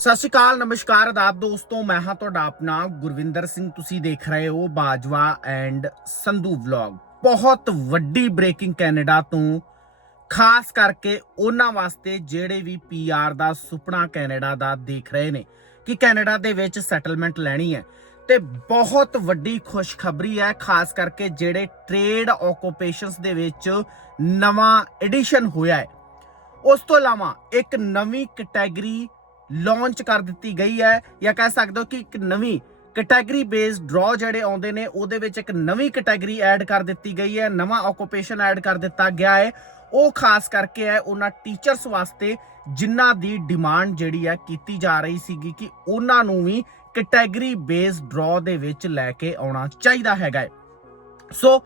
ਸਤਿ ਸ਼੍ਰੀ ਅਕਾਲ, ਨਮਸਕਾਰ, ਆਦਾਬ ਦੋਸਤੋ, ਮੈਂ ਹਾਂ ਤੁਹਾਡਾ ਆਪਣਾ ਗੁਰਵਿੰਦਰ ਸਿੰਘ। ਤੁਸੀਂ ਦੇਖ ਰਹੇ ਹੋ ਬਾਜਵਾ ਐਂਡ ਸੰਧੂ ਵਲੌਗ। ਬਹੁਤ ਵੱਡੀ ਬ੍ਰੇਕਿੰਗ ਕੈਨੇਡਾ ਤੋਂ, ਖਾਸ ਕਰਕੇ ਉਹਨਾਂ ਵਾਸਤੇ ਜਿਹੜੇ ਵੀ ਪੀਆਰ ਦਾ ਸੁਪਨਾ ਕੈਨੇਡਾ ਦਾ ਦੇਖ ਰਹੇ ਨੇ ਕਿ ਕੈਨੇਡਾ ਦੇ ਵਿੱਚ ਸੈਟਲਮੈਂਟ ਲੈਣੀ ਹੈ। ਤੇ ਬਹੁਤ ਵੱਡੀ ਖੁਸ਼ਖਬਰੀ ਹੈ, ਖਾਸ ਕਰਕੇ ਜਿਹੜੇ ਟ੍ਰੇਡ ਆਕੂਪੇਸ਼ਨਸ ਦੇ ਵਿੱਚ ਨਵਾਂ ਐਡੀਸ਼ਨ ਹੋਇਆ ਹੈ। ਉਸ ਤੋਂ ਇਲਾਵਾ ਇੱਕ ਨਵੀਂ ਕੈਟਾਗਰੀ ਲਾਂਚ ਕਰ ਦਿੱਤੀ ਗਈ ਹੈ ਜਾਂ ਕਹਿ ਸਕਦੇ ਹੋ ਕਿ ਇੱਕ ਨਵੀਂ ਕੈਟਾਗਰੀ ਬੇਸਡ ਡਰਾ ਜਿਹੜੇ ਆਉਂਦੇ ਨੇ, ਉਹਦੇ ਵਿੱਚ ਇੱਕ ਨਵੀਂ ਕੈਟਾਗਰੀ ਐਡ ਕਰ ਦਿੱਤੀ ਗਈ ਹੈ, ਨਵਾਂ ਆਕੂਪੇਸ਼ਨ ਐਡ ਕਰ ਦਿੱਤਾ ਗਿਆ ਹੈ। ਉਹ ਖਾਸ ਕਰਕੇ ਹੈ ਉਹਨਾਂ ਟੀਚਰਸ ਵਾਸਤੇ ਜਿਨ੍ਹਾਂ ਦੀ ਡਿਮਾਂਡ ਜਿਹੜੀ ਹੈ ਕੀਤੀ ਜਾ ਰਹੀ ਸੀਗੀ ਕਿ ਉਹਨਾਂ ਨੂੰ ਵੀ ਕੈਟਾਗਰੀ ਬੇਸਡ ਡਰਾ ਦੇ ਵਿੱਚ ਲੈ ਕੇ ਆਉਣਾ ਚਾਹੀਦਾ ਹੈਗਾ ਹੈ। ਸੋ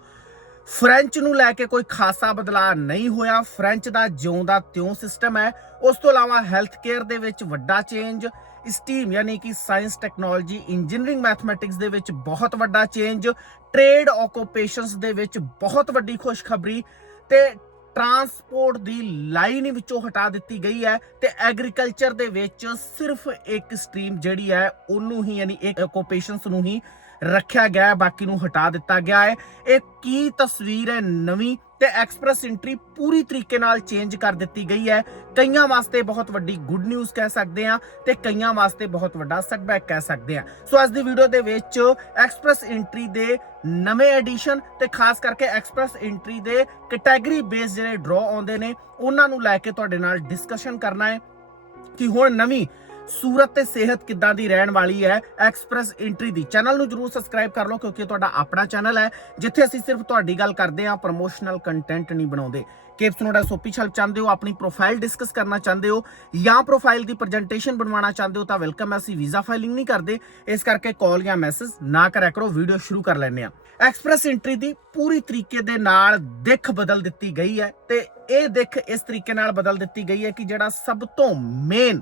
ਫ੍ਰੈਂਚ ਨੂੰ ਲੈ ਕੇ ਕੋਈ ਖਾਸਾ ਬਦਲਾਅ ਨਹੀਂ ਹੋਇਆ। ਫ੍ਰੈਂਚ ਦਾ ਜਿਉਂ ਦਾ ਤਿਉਂ ਸਿਸਟਮ ਹੈ। ਉਸ ਤੋਂ ਇਲਾਵਾ ਹੈਲਥ ਕੇਅਰ ਦੇ ਵਿੱਚ ਵੱਡਾ ਚੇਂਜ ਸਟੀਮ ਯਾਨੀ ਕਿ ਸਾਇੰਸ, ਟੈਕਨੋਲੋਜੀ, ਇੰਜੀਨੀਅਰਿੰਗ, ਮੈਥਮੈਟਿਕਸ ਦੇ ਵਿੱਚ ਬਹੁਤ ਵੱਡਾ ਚੇਂਜ, ਟ੍ਰੇਡ ਆਕੂਪੇਸ਼ਨਸ ਦੇ ਵਿੱਚ ਬਹੁਤ ਵੱਡੀ ਖੁਸ਼ਖਬਰੀ ਤੇ ਟਰਾਂਸਪੋਰਟ ਦੀ ਲਾਈਨ ਵਿੱਚੋਂ ਹਟਾ ਦਿੱਤੀ ਗਈ ਹੈ ਤੇ ਐਗਰੀਕਲਚਰ ਦੇ ਵਿੱਚ ਸਿਰਫ ਇੱਕ ਸਟਰੀਮ ਜਿਹੜੀ ਹੈ, ਉਹਨੂੰ ਹੀ ਯਾਨੀ ਇੱਕ ਆਕੂਪੇਸ਼ਨਸ ਨੂੰ ਹੀ ਰੱਖਿਆ ਗਿਆ ਹੈ, ਬਾਕੀ ਨੂੰ ਹਟਾ ਦਿੱਤਾ ਗਿਆ ਹੈ। ਇਹ ਕੀ ਤਸਵੀਰ ਹੈ ਨਵੀਂ? ਤੇ ਐਕਸਪ੍ਰੈਸ ਐਂਟਰੀ ਪੂਰੀ ਤਰੀਕੇ ਨਾਲ ਚੇਂਜ ਕਰ ਦਿੱਤੀ ਗਈ ਹੈ। ਕਈਆਂ ਵਾਸਤੇ ਬਹੁਤ ਵੱਡੀ ਗੁੱਡ ਨਿਊਜ਼ ਕਹਿ ਸਕਦੇ ਆ ਤੇ ਕਈਆਂ ਵਾਸਤੇ ਬਹੁਤ ਵੱਡਾ ਸੈਟਬੈਕ ਕਹਿ ਸਕਦੇ ਆ ਸੋ ਅੱਜ ਦੀ ਵੀਡੀਓ ਦੇ ਵਿੱਚ ਐਕਸਪ੍ਰੈਸ ਐਂਟਰੀ ਦੇ ਨਵੇਂ ਐਡੀਸ਼ਨ ਤੇ ਖਾਸ ਕਰਕੇ ਐਕਸਪ੍ਰੈਸ ਐਂਟਰੀ ਦੇ ਕੈਟਾਗਰੀ ਬੇਸ ਜਿਹੜੇ ਡਰਾ ਆਉਂਦੇ ਨੇ, ਉਹਨਾਂ ਨੂੰ ਲੈ ਕੇ ਤੁਹਾਡੇ ਨਾਲ ਡਿਸਕਸ਼ਨ ਕਰਨਾ ਹੈ ਕਿ ਹੁਣ ਨਵੀਂ ਸੂਰਤ ਤੇ ਸਿਹਤ ਕਿੱਦਾਂ ਦੀ ਰਹਿਣ ਵਾਲੀ ਹੈ ਐਕਸਪ੍ਰੈਸ ਐਂਟਰੀ ਦੀ। ਚੈਨਲ ਨੂੰ ਜਰੂਰ ਸਬਸਕ੍ਰਾਈਬ ਕਰ ਲਓ, ਕਿਉਂਕਿ ਤੁਹਾਡਾ ਆਪਣਾ ਚੈਨਲ ਹੈ। ਜਿੱਥੇ ਅਸੀਂ ਸਿਰਫ ਤੁਹਾਡੀ ਗੱਲ ਕਰਦੇ ਹਾਂ ਪ੍ਰੋਮੋਸ਼ਨਲ ਕੰਟੈਂਟ ਨਹੀਂ ਬਣਾਉਂਦੇ। ਕੇਪਸ ਨੋਡਾ ਸੋਪੀ ਛਲ ਚਾਹੁੰਦੇ ਹੋ, ਆਪਣੀ ਪ੍ਰੋਫਾਈਲ ਡਿਸਕਸ ਕਰਨਾ ਚਾਹੁੰਦੇ ਹੋ, ਜਾਂ ਪ੍ਰੋਫਾਈਲ ਦੀ ਪ੍ਰੈਜੈਂਟੇਸ਼ਨ ਬਣਵਾਉਣਾ ਚਾਹੁੰਦੇ ਹੋ, ਤਾਂ ਵੈਲਕਮ ਹੈ। ਅਸੀਂ ਵੀਜ਼ਾ ਫਾਈਲਿੰਗ ਨਹੀਂ ਕਰਦੇ। ਇਸ ਕਰਕੇ ਕਾਲ ਜਾਂ ਮੈਸੇਜ ਨਾ ਕਰਿਆ ਕਰੋ ਵੀਡੀਓ ਸ਼ੁਰੂ ਕਰ ਲੈਂਦੇ ਆ ਐਕਸਪ੍ਰੈਸ ਐਂਟਰੀ ਦੀ ਪੂਰੀ ਤਰੀਕੇ ਦੇ ਨਾਲ ਦਿੱਖ ਬਦਲ ਦਿੱਤੀ ਗਈ ਹੈ, ਤੇ ਇਹ ਦਿੱਖ ਇਸ ਤਰੀਕੇ ਨਾਲ ਬਦਲ ਦਿੱਤੀ ਗਈ ਹੈ ਕਿ ਜਿਹੜਾ ਸਭ ਤੋਂ ਮੇਨ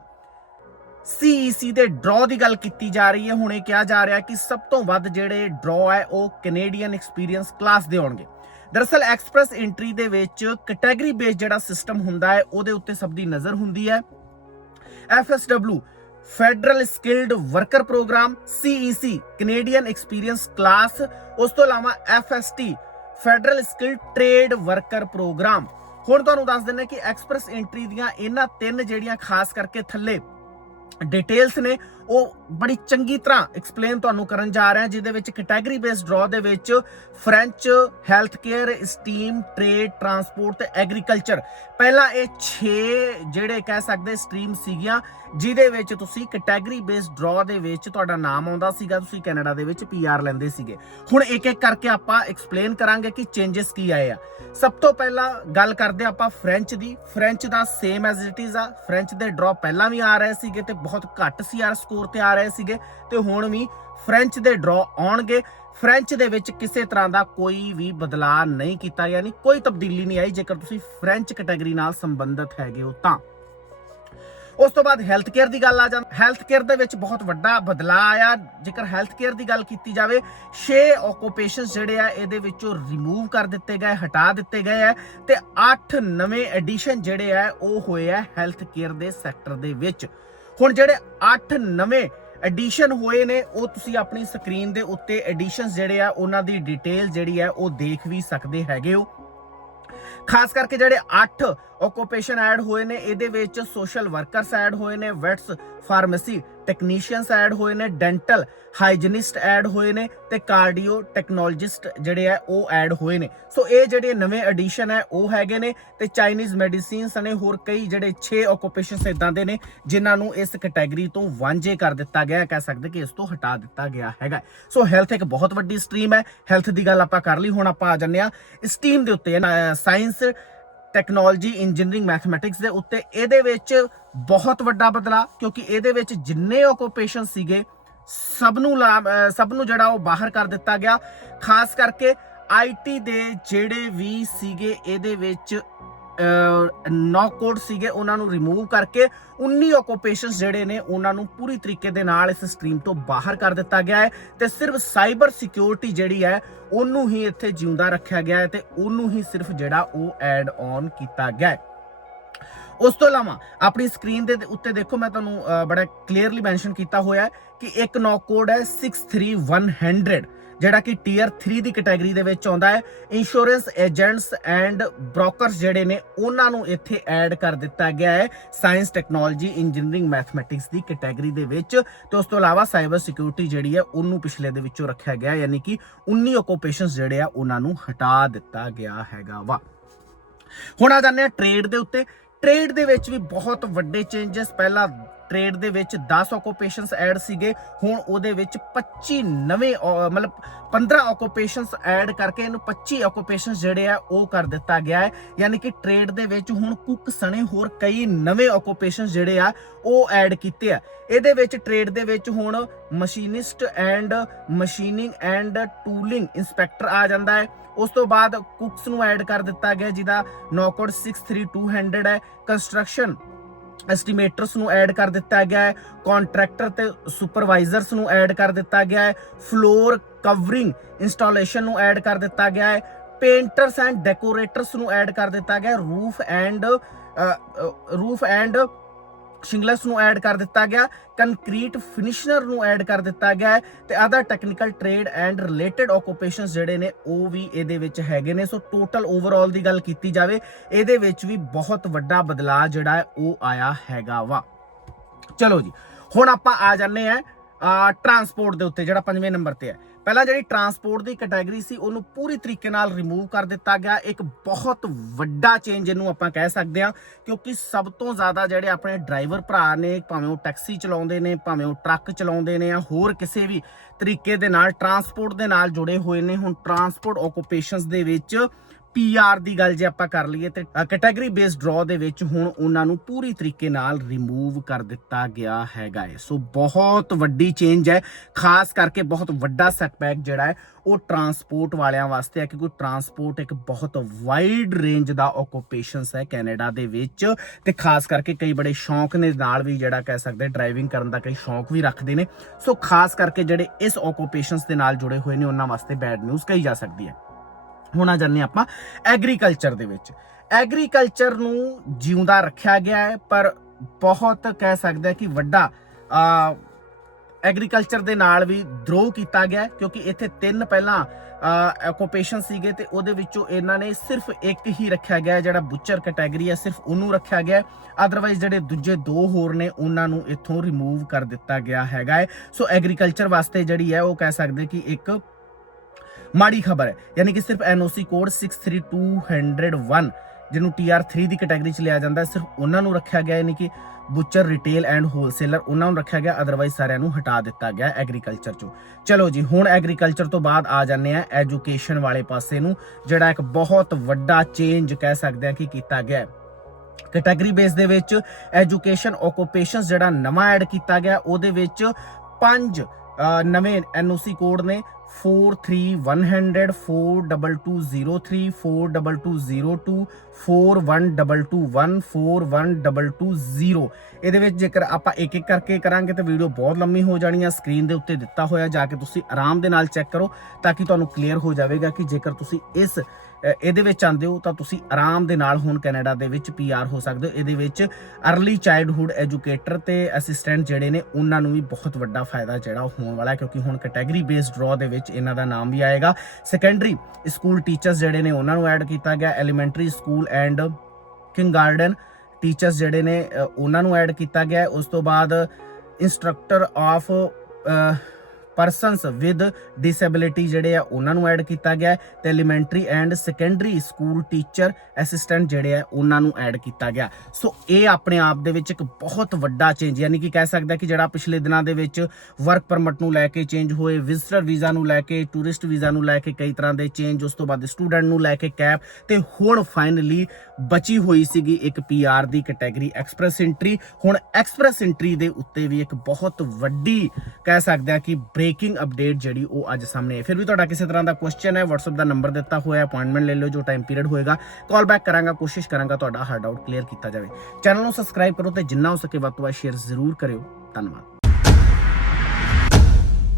CEC ਦੇ ਡਰਾ ਦੀ ਗੱਲ ਕੀਤੀ ਜਾ ਰਹੀ ਹੈ। ਹੁਣ ਇਹ ਕਿਹਾ ਜਾ ਰਿਹਾ ਕਿ ਸਭ ਤੋਂ ਵੱਧ ਜਿਹੜੇ ਡਰਾ ਹੈ, ਉਹ ਕੈਨੇਡੀਅਨ ਐਕਸਪੀਰੀਅੰਸ ਕਲਾਸ ਦੇ ਹੋਣਗੇ ਦਰਅਸਲ ਐਕਸਪ੍ਰੈਸ ਐਂਟਰੀ ਦੇ ਵਿੱਚ ਕੈਟਾਗਰੀ ਬੇਸ ਜਿਹੜਾ ਸਿਸਟਮ ਹੁੰਦਾ ਹੈ, ਉਹਦੇ ਉੱਤੇ ਸਭ ਦੀ ਨਜ਼ਰ ਹੁੰਦੀ ਹੈ। FSW federal skilled worker program CEC Canadian experience class ਉਸ ਤੋਂ ਇਲਾਵਾ FST federal skilled trade worker program ਹੁਣ ਤੁਹਾਨੂੰ ਦੱਸ ਦਿੰਦੇ ਕਿ ਐਕਸਪ੍ਰੈਸ ਐਂਟਰੀ ਦੀਆਂ ਇਹਨਾਂ ਤਿੰਨ ਜਿਹੜੀਆਂ ਖਾਸ ਕਰਕੇ ਥੱਲੇ ਡਿਟੇਲਸ ਨੇ, ਉਹ ਬੜੀ ਚੰਗੀ ਤਰ੍ਹਾਂ ਐਕਸਪਲੇਨ ਤੁਹਾਨੂੰ ਕਰਨ ਜਾ ਰਿਹਾ ਜਿਹਦੇ ਵਿੱਚ ਕੈਟਾਗਰੀ ਬੇਸਡ ਡਰਾ ਦੇ ਵਿੱਚ French health care STEM trade transport ਤੇ ਐਗਰੀਕਲਚਰ ਪਹਿਲਾਂ ਇਹ 6 ਜਿਹੜੇ ਕਹਿ ਸਕਦੇ ਸਟਰੀਮ ਸੀਗੀਆਂ, ਜਿਹਦੇ ਵਿੱਚ ਤੁਸੀਂ ਕੈਟਾਗਰੀ ਬੇਸਡ ਡਰਾ ਦੇ ਵਿੱਚ ਤੁਹਾਡਾ ਨਾਮ ਆਉਂਦਾ ਸੀਗਾ, ਤੁਸੀਂ ਕੈਨੇਡਾ ਦੇ ਵਿੱਚ ਪੀਆਰ ਲੈਂਦੇ ਸੀਗੇ। ਹੁਣ ਇੱਕ ਇੱਕ ਕਰਕੇ ਆਪਾਂ ਐਕਸਪਲੇਨ ਕਰਾਂਗੇ ਕਿ ਚੇਂਜਸ ਕੀ ਆਏ ਆ। ਸਭ ਤੋਂ ਪਹਿਲਾਂ ਗੱਲ ਕਰਦੇ ਆਪਾਂ ਫ੍ਰੈਂਚ ਦੀ। ਫ੍ਰੈਂਚ ਦਾ ਸੇਮ ਐਜ਼ ਇਟ ਇਜ਼ ਆ। ਫ੍ਰੈਂਚ ਦੇ ਡਰਾ ਪਹਿਲਾਂ ਵੀ ਆ ਰਹੇ ਸੀਗੇ ਤੇ ਬਹੁਤ ਘੱਟ ਸੀਆਰ ਸਕੋਰ ਤੇ ਆ ਰਹੇ ਸੀਗੇ ਤੇ ਹੁਣ ਵੀ ਫ੍ਰੈਂਚ ਦੇ ਡਰਾ ਆਉਣਗੇ। ਫ੍ਰੈਂਚ ਦੇ ਵਿੱਚ ਕਿਸੇ ਤਰ੍ਹਾਂ ਦਾ ਕੋਈ ਵੀ ਬਦਲਾਅ ਨਹੀਂ ਕੀਤਾ ਯਾਨੀ ਕੋਈ ਤਬਦੀਲੀ ਨਹੀਂ ਆਈ। ਜੇਕਰ ਤੁਸੀਂ ਫ੍ਰੈਂਚ ਕੈਟਾਗਰੀ ਨਾਲ ਸੰਬੰਧਿਤ ਹੈਗੇ ਹੋ ਤਾਂ। ਉਸ ਤੋਂ ਬਾਅਦ ਹੈਲਥ ਕੇਅਰ ਦੀ ਗੱਲ ਆ ਜਾਂ ਹੈਲਥ ਕੇਅਰ ਦੇ ਵਿੱਚ ਬਹੁਤ ਵੱਡਾ ਬਦਲਾਅ ਆਇਆ। ਜੇਕਰ ਹੈਲਥ ਕੇਅਰ ਦੀ ਗੱਲ ਕੀਤੀ ਜਾਵੇ 6 ਆਕੂਪੇਸ਼ਨਸ ਜਿਹੜੇ ਆ, ਇਹਦੇ ਵਿੱਚੋਂ ਰਿਮੂਵ ਕਰ ਦਿੱਤੇ ਗਏ, ਹਟਾ ਦਿੱਤੇ ਗਏ ਆ ਤੇ 8 ਨਵੇਂ ਐਡੀਸ਼ਨ ਜਿਹੜੇ ਆ, ਉਹ ਹੋਏ ਆ ਹੈਲਥ ਕੇਅਰ ਦੇ ਸੈਕਟਰ ਦੇ ਵਿੱਚ। ਹੁਣ ਜਿਹੜੇ 8 ਨਵੇਂ ਐਡੀਸ਼ਨ ਹੋਏ ਨੇ, ਉਹ ਤੁਸੀਂ ਆਪਣੀ ਸਕਰੀਨ ਦੇ ਉੱਤੇ ਐਡੀਸ਼ਨਸ ਜਿਹੜੇ ਆ, ਉਹਨਾਂ ਦੀ ਡਿਟੇਲ ਜਿਹੜੀ ਹੈ ਉਹ ਦੇਖ ਵੀ ਸਕਦੇ ਹੈਗੇ ਹੋ। ਖਾਸ ਕਰਕੇ ਜਿਹੜੇ 8 ਆਕੂਪੇਸ਼ਨ ਐਡ ਹੋਏ ਨੇ, ਇਹਦੇ ਵਿੱਚ ਸੋਸ਼ਲ ਵਰਕਰਸ ਐਡ ਹੋਏ ਨੇ ਵੈਟਸ ਫਾਰਮੇਸੀ ਟੈਕਨੀਸ਼ੀਅਨਸ ਐਡ ਹੋਏ ਨੇ ਡੈਂਟਲ ਹਾਈਜੀਨਿਸਟ ਐਡ ਹੋਏ ਨੇ ਤੇ ਕਾਰਡੀਓ ਟੈਕਨੋਲੋਜਿਸਟ ਜਿਹੜੇ ਆ, ਉਹ ਐਡ ਹੋਏ ਨੇ। ਸੋ ਇਹ ਜਿਹੜੇ ਨਵੇਂ ਐਡੀਸ਼ਨ ਹੈ ਉਹ ਹੈਗੇ ਨੇ ਤੇ ਚਾਈਨੀਜ਼ ਮੈਡੀਸਿਨਸ ਨੇ ਹੋਰ ਕਈ ਜਿਹੜੇ 6 ਆਕੂਪੇਸ਼ਨਸ ਇਦਾਂ ਦੇ ਨੇ, ਜਿਨ੍ਹਾਂ ਨੂੰ ਇਸ ਕੈਟਾਗਰੀ ਤੋਂ ਵਾਂਝੇ ਕਰ ਦਿੱਤਾ ਗਿਆ, ਕਹਿ ਸਕਦੇ ਕਿ ਇਸ ਤੋਂ ਹਟਾ ਦਿੱਤਾ ਗਿਆ ਹੈਗਾ। ਸੋ ਹੈਲਥ ਇੱਕ ਬਹੁਤ ਵੱਡੀ ਸਟਰੀਮ ਹੈ। ਹੈਲਥ ਦੀ ਗੱਲ ਆਪਾਂ ਕਰ ਲਈ, ਹੁਣ ਆਪਾਂ ਆ ਜੰਨੇ ਆ ਸਟੀਮ ਦੇ ਉੱਤੇ ਸਾਇੰਸ ਟੈਕਨੋਲੋਜੀ ਇੰਜੀਨੀਅਰਿੰਗ ਮੈਥਮੈਟਿਕਸ ਦੇ ਉੱਤੇ ਇਹਦੇ ਵਿੱਚ ਬਹੁਤ ਵੱਡਾ ਬਦਲਾਅ ਕਿਉਂਕਿ ਇਹਦੇ ਵਿੱਚ ਜਿੰਨੇ ਆਕੂਪੇਸ਼ਨ ਸੀਗੇ, ਸਭ ਨੂੰ ਲਾ- ਸਭ ਨੂੰ ਜਿਹੜਾ ਉਹ ਬਾਹਰ ਕਰ ਦਿੱਤਾ ਗਿਆ। ਖਾਸ ਕਰਕੇ ਆਈਟੀ ਦੇ ਜਿਹੜੇ ਵੀ ਸੀਗੇ, ਇਹਦੇ ਵਿੱਚ ਨੌ ਕੋਡ ਸੀਗੇ, ਉਹਨਾਂ ਨੂੰ ਰਿਮੂਵ ਕਰਕੇ 19 ਆਕੂਪੇਸ਼ਨਸ ਜਿਹੜੇ ਨੇ, ਉਹਨਾਂ ਨੂੰ ਪੂਰੀ ਤਰੀਕੇ ਦੇ ਨਾਲ ਇਸ ਸਟਰੀਮ ਤੋਂ ਬਾਹਰ ਕਰ ਦਿੱਤਾ ਗਿਆ ਹੈ ਤੇ ਸਿਰਫ ਸਾਈਬਰ ਸਿਕਿਉਰਿਟੀ ਜਿਹੜੀ ਹੈ, ਉਹਨੂੰ ਹੀ ਇੱਥੇ ਜਿਉਂਦਾ ਰੱਖਿਆ ਗਿਆ ਹੈ ਤੇ ਉਹਨੂੰ ਹੀ ਸਿਰਫ ਜਿਹੜਾ ਉਹ ਐਡ ਔਨ ਕੀਤਾ ਗਿਆ ਹੈ। ਉਸ ਤੋਂ ਇਲਾਵਾ, ਆਪਣੀ ਸਕਰੀਨ ਦੇ ਉੱਤੇ ਦੇਖੋ, ਮੈਂ ਤੁਹਾਨੂੰ ਬੜਾ ਕਲੀਅਰਲੀ ਮੈਂਸ਼ਨ ਕੀਤਾ ਹੋਇਆ ਹੈ ਕਿ ਇੱਕ ਨੌਕ ਕੋਡ ਹੈ 63100 ਜਿਹੜਾ ਕਿ ਟੀਅਰ 3 ਦੀ ਕੈਟਾਗਰੀ ਦੇ ਵਿੱਚ ਆਉਂਦਾ ਹੈ। ਇੰਸ਼ੋਰੈਂਸ ਏਜੰਟਸ ਐਂਡ ਬ੍ਰੋਕਰਸ ਜਿਹੜੇ ਨੇ, ਉਹਨਾਂ ਨੂੰ ਇੱਥੇ ਐਡ ਕਰ ਦਿੱਤਾ ਗਿਆ ਹੈ ਸਾਇੰਸ ਟੈਕਨੋਲੋਜੀ ਇੰਜੀਨੀਅਰਿੰਗ ਮੈਥਮੈਟਿਕਸ ਦੀ ਕੈਟਾਗਰੀ ਦੇ ਵਿੱਚ। ਤੇ ਉਸ ਤੋਂ ਇਲਾਵਾ ਸਾਈਬਰ ਸਿਕਿਉਰਿਟੀ ਜਿਹੜੀ ਹੈ, ਉਹਨੂੰ ਪਿਛਲੇ ਦੇ ਵਿੱਚੋਂ ਰੱਖਿਆ ਗਿਆ ਯਾਨੀ ਕਿ 19 ਓਕੂਪੇਸ਼ਨਸ ਜਿਹੜੇ ਆ, ਉਹਨਾਂ ਨੂੰ ਹਟਾ ਦਿੱਤਾ ਗਿਆ ਹੈਗਾ ਵਾ। ਹੁਣ ਆ ਜਾਂਦੇ ਆ ਟ੍ਰੇਡ ਦੇ ਉੱਤੇ। ਟ੍ਰੇਡ ਦੇ ਵਿੱਚ ਵੀ ਬਹੁਤ ਵੱਡੇ ਚੇਂਜਸ ਪਹਿਲਾਂ ਟ੍ਰੇਡ ਦੇ ਵਿੱਚ 10 ਓਕੂਪੇਸ਼ਨਸ ਐਡ ਸੀਗੇ। ਹੁਣ ਉਹਦੇ ਵਿੱਚ 25 ਨਵੇਂ ਅਹ, ਮਤਲਬ 15 ਓਕੂਪੇਸ਼ਨਸ ਐਡ ਕਰਕੇ ਇਹਨੂੰ 25 ਓਕੂਪੇਸ਼ਨਸ ਜਿਹੜੇ ਆ ਉਹ ਕਰ ਦਿੱਤਾ ਗਿਆ ਹੈ। ਯਾਨੀ ਕਿ ਟ੍ਰੇਡ ਦੇ ਵਿੱਚ ਹੁਣ ਕੁੱਕ ਸਣੇ ਹੋਰ ਕਈ ਨਵੇਂ ਓਕੂਪੇਸ਼ਨਸ ਜਿਹੜੇ ਆ ਉਹ ਐਡ ਕੀਤੇ ਆ। ਇਹਦੇ ਵਿੱਚ ਟ੍ਰੇਡ ਦੇ ਵਿੱਚ ਹੁਣ machinist and machining and tooling inspector ਆ ਜਾਂਦਾ ਹੈ। ਉਸ ਤੋਂ ਬਾਅਦ ਕੁਕਸ ਨੂੰ ਐਡ ਕਰ ਦਿੱਤਾ ਗਿਆ ਜਿਹਦਾ ਨੌਕਆਊਟ 63200 ਹੈ। ਕੰਸਟਰਕਸ਼ਨ ਐਸਟੀਮੇਟਰਸ ਨੂੰ ਐਡ ਕਰ ਦਿੱਤਾ ਗਿਆ ਹੈ, ਕੰਟਰੈਕਟਰ ਤੇ ਸੁਪਰਵਾਈਜ਼ਰਸ ਨੂੰ ਐਡ ਕਰ ਦਿੱਤਾ ਗਿਆ ਹੈ, ਫਲੋਰ ਕਵਰਿੰਗ ਇੰਸਟਾਲੇਸ਼ਨ ਨੂੰ ਐਡ ਕਰ ਦਿੱਤਾ ਗਿਆ ਹੈ, ਪੇਂਟਰਸ ਐਂਡ ਡੈਕੋਰੇਟਰਸ ਨੂੰ ਐਡ ਕਰ ਦਿੱਤਾ ਗਿਆ roof and roof and shingles ਨੂੰ ਐਡ ਕਰ ਦਿੱਤਾ ਗਿਆ, ਕੰਕਰੀਟ ਫਿਨਿਸ਼ਨਰ ਨੂੰ ਐਡ ਕਰ ਦਿੱਤਾ ਗਿਆ ਹੈ ਤੇ other technical trade and related occupations ਜਿਹੜੇ ਨੇ, ਉਹ ਵੀ ਇਹਦੇ ਵਿੱਚ ਹੈਗੇ ਨੇ। ਸੋ ਟੋਟਲ ਓਵਰਆਲ ਦੀ ਗੱਲ ਕੀਤੀ ਜਾਵੇ, ਇਹਦੇ ਵਿੱਚ ਵੀ ਬਹੁਤ ਵੱਡਾ ਬਦਲਾਅ ਜਿਹੜਾ ਹੈ, ਉਹ ਆਇਆ ਹੈਗਾ ਵਾ। ਚਲੋ ਜੀ, ਹੁਣ ਆਪਾਂ ਆ ਜਾਂਦੇ ਆ ਟਰਾਂਸਪੋਰਟ ਦੇ ਉੱਤੇ, ਜਿਹੜਾ ਪੰਜਵੇਂ ਨੰਬਰ ਤੇ ਹੈ। ਪਹਿਲਾਂ ਜਿਹੜੀ ਟਰਾਂਸਪੋਰਟ ਦੀ ਕੈਟਾਗਰੀ ਸੀ, ਉਹਨੂੰ ਪੂਰੀ ਤਰੀਕੇ ਨਾਲ ਰਿਮੂਵ ਕਰ ਦਿੱਤਾ ਗਿਆ। ਇੱਕ ਬਹੁਤ ਵੱਡਾ ਚੇਂਜ ਇਹਨੂੰ ਆਪਾਂ ਕਹਿ ਸਕਦੇ ਹਾਂ, ਕਿਉਂਕਿ ਸਭ ਤੋਂ ਜ਼ਿਆਦਾ ਜਿਹੜੇ ਆਪਣੇ ਡਰਾਈਵਰ ਭਰਾ ਨੇ, ਭਾਵੇਂ ਉਹ ਟੈਕਸੀ ਚਲਾਉਂਦੇ ਨੇ, ਭਾਵੇਂ ਉਹ ਟਰੱਕ ਚਲਾਉਂਦੇ ਨੇ ਜਾਂ ਹੋਰ ਕਿਸੇ ਵੀ ਤਰੀਕੇ ਦੇ ਨਾਲ ਟਰਾਂਸਪੋਰਟ ਦੇ ਨਾਲ ਜੁੜੇ ਹੋਏ ਨੇ, ਹੁਣ ਟਰਾਂਸਪੋਰਟ ਓਕੂਪੇਸ਼ਨਸ ਦੇ ਵਿੱਚ ਪੀਆਰ ਦੀ ਗੱਲ ਜੇ ਆਪਾਂ ਕਰ ਲਈਏ ਤੇ ਕੈਟਾਗਰੀ ਬੇਸ ਡਰਾ ਦੇ ਵਿੱਚ ਹੁਣ ਉਹਨਾਂ ਨੂੰ ਪੂਰੀ ਤਰੀਕੇ ਨਾਲ ਰਿਮੂਵ ਕਰ ਦਿੱਤਾ ਗਿਆ ਹੈਗਾ ਹੈ ਸੋ ਬਹੁਤ ਵੱਡੀ ਚੇਂਜ ਹੈ, ਖਾਸ ਕਰਕੇ ਬਹੁਤ ਵੱਡਾ ਸੈਟਬੈਕ ਜਿਹੜਾ ਹੈ, ਉਹ ਟਰਾਂਸਪੋਰਟ ਵਾਲਿਆਂ ਵਾਸਤੇ ਹੈ, ਕਿਉਂਕਿ ਟਰਾਂਸਪੋਰਟ ਇੱਕ ਬਹੁਤ ਵਾਈਡ ਰੇਂਜ ਦਾ ਓਕੂਪੇਸ਼ਨਸ ਹੈ ਕੈਨੇਡਾ ਦੇ ਵਿੱਚ। ਤੇ ਖਾਸ ਕਰਕੇ ਕਈ ਬੜੇ ਸ਼ੌਂਕ ਨੇ, ਨਾਲ ਵੀ ਜਿਹੜਾ ਕਹਿ ਸਕਦੇ ਡਰਾਈਵਿੰਗ ਕਰਨ ਦਾ ਕਈ ਸ਼ੌਂਕ ਵੀ ਰੱਖਦੇ ਨੇ। ਸੋ ਖਾਸ ਕਰਕੇ ਜਿਹੜੇ ਇਸ ਓਕੂਪੇਸ਼ਨਸ ਦੇ ਨਾਲ ਜੁੜੇ ਹੋਏ ਨੇ, ਉਹਨਾਂ ਵਾਸਤੇ ਬੈਡ ਨਿਊਜ਼ ਕਹੀ ਜਾ ਸਕਦੀ ਹੈ। ਹੋਣਾ ਆ ਜਾਂਦੇ ਆਪਾਂ ਐਗਰੀਕਲਚਰ ਦੇ ਵਿੱਚ। ਐਗਰੀਕਲਚਰ ਨੂੰ ਜਿਉਂਦਾ ਰੱਖਿਆ ਗਿਆ ਹੈ, ਪਰ ਬਹੁਤ ਕਹਿ ਸਕਦੇ ਕਿ ਵੱਡਾ ਐਗਰੀਕਲਚਰ ਦੇ ਨਾਲ ਵੀ ਦਰੋਹ ਕੀਤਾ ਗਿਆ ਕਿਉਂਕਿ ਇੱਥੇ ਤਿੰਨ ਪਹਿਲਾਂ ਓਕੂਪੇਸ਼ਨ ਸੀਗੇ ਤੇ ਉਹਦੇ ਵਿੱਚੋਂ ਇਹਨਾਂ ਨੇ ਸਿਰਫ ਇੱਕ ਹੀ ਰੱਖਿਆ ਗਿਆ ਜਿਹੜਾ ਬੁੱਚਰ ਕੈਟਾਗਰੀ ਹੈ, ਸਿਰਫ ਉਹਨੂੰ ਰੱਖਿਆ ਗਿਆ ਅਦਰਵਾਈਜ਼ ਜਿਹੜੇ ਦੂਜੇ ਦੋ ਹੋਰ ਨੇ, ਉਹਨਾਂ ਨੂੰ ਇੱਥੋਂ ਰਿਮੂਵ ਕਰ ਦਿੱਤਾ ਗਿਆ ਹੈਗਾ ਹੈ। ਸੋ ਐਗਰੀਕਲਚਰ ਵਾਸਤੇ ਜਿਹੜੀ ਹੈ, ਉਹ ਕਹਿ ਸਕਦੇ ਕਿ ਇੱਕ ਮਾੜੀ ਖਬਰ ਹੈ। ਯਾਨੀ ਕਿ ਸਿਰਫ ਐਨਓਸੀ ਕੋਡ 63201 ਜਿਹਨੂੰ TR3 ਦੀ ਕੈਟਾਗਰੀ ਚ ਲਿਆ ਜਾਂਦਾ ਸਿਰਫ ਉਹਨਾਂ ਨੂੰ ਰੱਖਿਆ ਗਿਆ, ਯਾਨੀ ਕਿ ਬੁੱਚਰ ਰਿਟੇਲ ਐਂਡ ਹੋਲਸੇਲਰ ਉਹਨਾਂ ਨੂੰ ਰੱਖਿਆ ਗਿਆ ਅਦਰਵਾਈਜ਼ ਸਾਰਿਆਂ ਨੂੰ ਹਟਾ ਦਿੱਤਾ ਗਿਆ ਐਗਰੀਕਲਚਰ ਚੋਂ। ਚਲੋ ਜੀ, ਹੁਣ ਐਗਰੀਕਲਚਰ ਤੋਂ ਬਾਅਦ ਆ ਜਾਂਦੇ ਆ ਐਜੂਕੇਸ਼ਨ ਵਾਲੇ ਪਾਸੇ ਨੂੰ, ਜਿਹੜਾ ਇੱਕ ਬਹੁਤ ਵੱਡਾ ਚੇਂਜ ਕਹਿ ਸਕਦੇ ਆ ਕਿ ਕੀਤਾ ਗਿਆ ਹੈ। ਕੈਟਾਗਰੀ ਬੇਸ ਦੇ ਵਿੱਚ ਐਜੂਕੇਸ਼ਨ ਓਕੂਪੇਸ਼ਨਸ ਜਿਹੜਾ ਨਵਾਂ ਐਡ ਕੀਤਾ ਗਿਆ, ਉਹਦੇ ਵਿੱਚ ਪੰਜ ਨਵੇਂ ਐਨਓਸੀ ਕੋਡ ਨੇ 43100 42203 42202 41221 41220 ਇਹਦੇ ਵਿੱਚ ਜੇਕਰ ਆਪਾਂ ਇੱਕ ਇੱਕ ਕਰਕੇ ਕਰਾਂਗੇ ਤਾਂ ਵੀਡੀਓ ਬਹੁਤ ਲੰਮੀ ਹੋ ਜਾਣੀ ਆ ਸਕਰੀਨ ਦੇ ਉੱਤੇ ਦਿੱਤਾ ਹੋਇਆ, ਜਾ ਕੇ ਤੁਸੀਂ ਆਰਾਮ ਦੇ ਨਾਲ ਚੈੱਕ ਕਰੋ ਤਾਂ ਕਿ ਤੁਹਾਨੂੰ ਕਲੀਅਰ ਹੋ ਜਾਵੇਗਾ ਕਿ ਜੇਕਰ ਤੁਸੀਂ ਇਸ ਇਹਦੇ ਵਿੱਚ ਆਂਦੇ ਹੋ ਤਾਂ ਤੁਸੀਂ ਆਰਾਮ ਦੇ ਨਾਲ ਹੁਣ ਕੈਨੇਡਾ ਦੇ ਵਿੱਚ ਪੀਆਰ ਹੋ ਸਕਦੇ ਹੋ। ਇਹਦੇ ਵਿੱਚ ਅਰਲੀ ਚਾਈਲਡਹੂਡ ਐਜੂਕੇਟਰ ਤੇ ਅਸਿਸਟੈਂਟ ਜਿਹੜੇ ਨੇ, ਉਹਨਾਂ ਨੂੰ ਵੀ ਬਹੁਤ ਵੱਡਾ ਫਾਇਦਾ ਜਿਹੜਾ ਹੋਣ ਵਾਲਾ ਹੈ, ਕਿਉਂਕਿ ਹੁਣ ਕੈਟਾਗਰੀ ਬੇਸਡ ਡਰਾ ਦੇ ਵਿੱਚ ਇਹਨਾਂ ਦਾ ਨਾਮ ਵੀ ਆਏਗਾ। ਸੈਕੰਡਰੀ ਸਕੂਲ ਟੀਚਰਸ ਜਿਹੜੇ ਨੇ, ਉਹਨਾਂ ਨੂੰ ਐਡ ਕੀਤਾ ਗਿਆ। Elementary school and kindergarten teachers ਜਿਹੜੇ ਨੇ ਉਹਨਾਂ ਨੂੰ ਐਡ ਕੀਤਾ ਗਿਆ। ਉਸ ਤੋਂ ਬਾਅਦ instructor of persons with disability ਜਿਹੜੇ ਆ, ਉਹਨਾਂ ਨੂੰ ਐਡ ਕੀਤਾ ਗਿਆ ਹੈ ਤੇ elementary and secondary school teacher assistant ਜਿਹੜੇ ਆ, ਉਹਨਾਂ ਨੂੰ ਐਡ ਕੀਤਾ ਗਿਆ। ਸੋ ਇਹ ਆਪਣੇ ਆਪ ਦੇ ਵਿੱਚ ਇੱਕ ਬਹੁਤ ਵੱਡਾ ਚੇਂਜ ਯਾਨੀ ਕਿ ਕਹਿ ਸਕਦਾ ਕਿ ਜਿਹੜਾ ਪਿਛਲੇ ਦਿਨਾਂ ਦੇ ਵਿੱਚ ਵਰਕ ਪਰਮਿਟ ਨੂੰ ਲੈ ਕੇ ਚੇਂਜ ਹੋਏ ਵਿਜ਼ਟਰ ਵੀਜ਼ਾ ਨੂੰ ਲੈ ਕੇ ਟੂਰਿਸਟ ਵੀਜ਼ਾ ਨੂੰ ਲੈ ਕੇ ਕਈ ਤਰ੍ਹਾਂ ਦੇ ਚੇਂਜ ਉਸ ਤੋਂ ਬਾਅਦ ਸਟੂਡੈਂਟ ਨੂੰ ਲੈ ਕੇ ਕੈਪ ਤੇ ਹੁਣ ਫਾਈਨਲੀ ਬਚੀ ਹੋਈ ਸੀਗੀ ਇੱਕ ਪੀਆਰ ਦੀ ਕੈਟਾਗਰੀ ਐਕਸਪ੍ਰੈਸ ਐਂਟਰੀ ਹੁਣ ਐਕਸਪ੍ਰੈਸ ਐਂਟਰੀ ਦੇ ਉੱਤੇ ਵੀ ਇੱਕ ਬਹੁਤ ਵੱਡੀ ਕਹਿ ਸਕਦੇ ਆ ਕਿ ਬ੍ਰੇਕ ਬ੍ਰੇਕਿੰਗ ਅਪਡੇਟ ਜਿਹੜੀ ਉਹ ਅੱਜ ਸਾਹਮਣੇ ਹੈ ਫਿਰ ਵੀ ਤੁਹਾਡਾ ਕਿਸੇ ਤਰ੍ਹਾਂ ਦਾ ਕੁਐਸਚਨ ਹੈ, WhatsApp ਦਾ ਨੰਬਰ ਦਿੱਤਾ ਹੋਇਆ ਅਪਾਇੰਟਮੈਂਟ ਲੈ ਲਿਓ ਜੋ ਟਾਈਮ ਪੀਰੀਅਡ ਹੋਏਗਾ। ਕਾਲ ਬੈਕ ਕਰਾਂਗਾ, ਕੋਸ਼ਿਸ਼ ਕਰਾਂਗਾ ਤੁਹਾਡਾ ਹਰ ਡਾਊਟ ਕਲੀਅਰ ਕੀਤਾ ਜਾਵੇ। ਚੈਨਲ ਨੂੰ ਸਬਸਕ੍ਰਾਈਬ ਕਰੋ ਤੇ ਜਿੰਨਾ ਹੋ ਸਕੇ ਵੱਧ ਤੋਂ ਵੱਧ ਸ਼ੇਅਰ ਜ਼ਰੂਰ ਕਰਿਓ। ਧੰਨਵਾਦ।